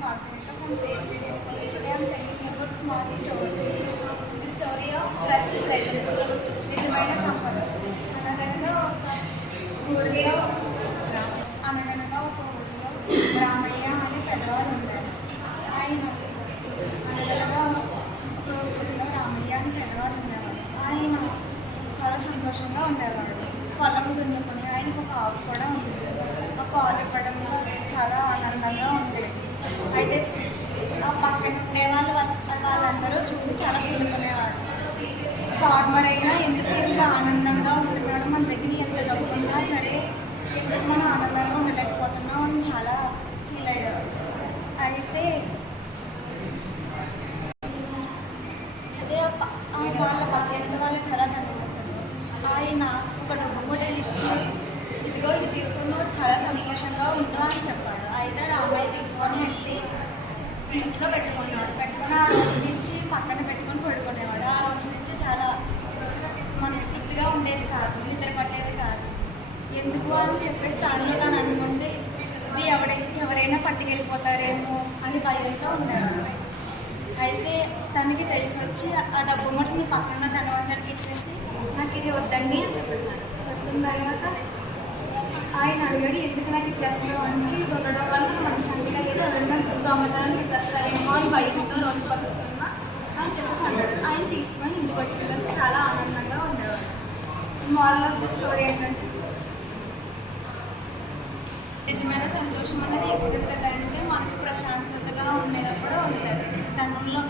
Margarita from Sage Studies. Today I am telling you about small stories. The story of Best Present. నిజమైన సంపద. అనగనగా ఒక ఊరిలో రామయ్య అనే పెద్దవారు ఉంటారు. ఆయన అనగనగా ఒక ఊరిలో రామయ్య అని పెద్దవారు ఉండేవారు. ఆయన చాలా సంతోషంగా ఉండేవాడు. పొలం దున్నుకొని ఆయనకు ఒక ఆవు కూడా ఉండేది. ఆ పాలు ఇవ్వడంలో చాలా ఆనందంగా ఉండేది. అయితే ఆ పక్కన ఉండే వాళ్ళందరూ చూసి చాలా కులుకునేవాడు. ఫార్మర్ అయినా ఎందుకు ఎంత ఆనందంగా ఉంటున్నాడు, మన దగ్గర ఎంత డబ్బు ఉన్నా సరే ఎందుకు మనం ఆనందంగా ఉండలేకపోతున్నాం అని చాలా ఫీల్ అయ్యారు. అయితే వాళ్ళ పక్కన వాళ్ళు చాలా ధన్యవాదాలు. ఆయన ఒక డబ్బు మూటలు ఇచ్చి ఇదిగో ఇది తీసుకుని చాలా సంతోషంగా ఉందా అని చెప్పాడు. అయితే రామయ్య తీసుకొని వెళ్ళి ఇంట్లో పెట్టుకుని ఆ రోజు నుంచి పక్కన పెట్టుకొని పడుకునేవాడు. ఆ రోజు నుంచి చాలా మనస్తృప్తిగా ఉండేది కాదు, నిద్ర పట్టేది కాదు. ఎందుకు అని చెప్పేసి తాను అనుకుంటే ఇది ఎవరైనా పట్టుకెళ్ళిపోతారేమో అని భయంతో ఉండేవాడు. అయితే తనకి తెలిసి వచ్చి ఆ డబ్బు మటుని పక్కన ధనవంతరికి ఇచ్చేసి నాకు ఇది వద్దండి అని చెప్పేసాను. చెప్పిన తర్వాత ఆయన అడిగాడు, ఎందుకు నాకు ఇచ్చేస్తున్నావు అంటే ఇది ఉండడం వల్ల మనశ్శాంతిగా లేదు, ఎవరైనా దొంగతనం చేసేస్తారేమో అని భయంతో రోజు బతుకుతున్నా అని చెప్పేసి అన్నాడు. ఆయన తీసుకొని ఇంటికి వచ్చేసరికి చాలా ఆనందంగా ఉండేవాడు. మోరల్ ఆఫ్ ద స్టోరీ ఏంటంటే నిజమైన సంతోషం అనేది ఎప్పుడు ఉంటుందంటే మనసు ప్రశాంతతగా ఉండేటప్పుడు ఉంటుంది, ధనంలో